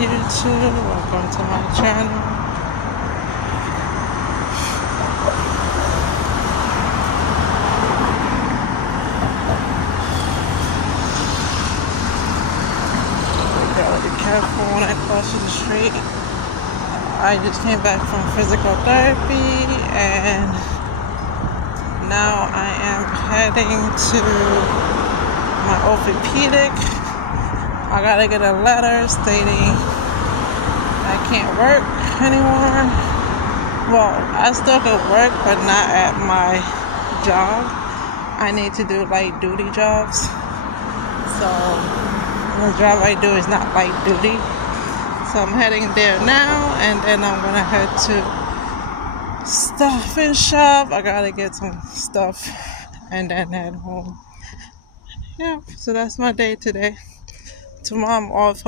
YouTube. Welcome to my channel. Gotta be careful when I cross the street. I just came back from physical therapy and now I am heading to my orthopedic. I gotta get a letter stating I can't work anymore. Well, I still could work, but not at my job. I need to do light duty jobs. So the job I do is not light duty. So I'm heading there now, and then I'm gonna head to Stop and Shop. I gotta get some stuff and then head home. Yeah, so that's my day today. Tomorrow I'm off.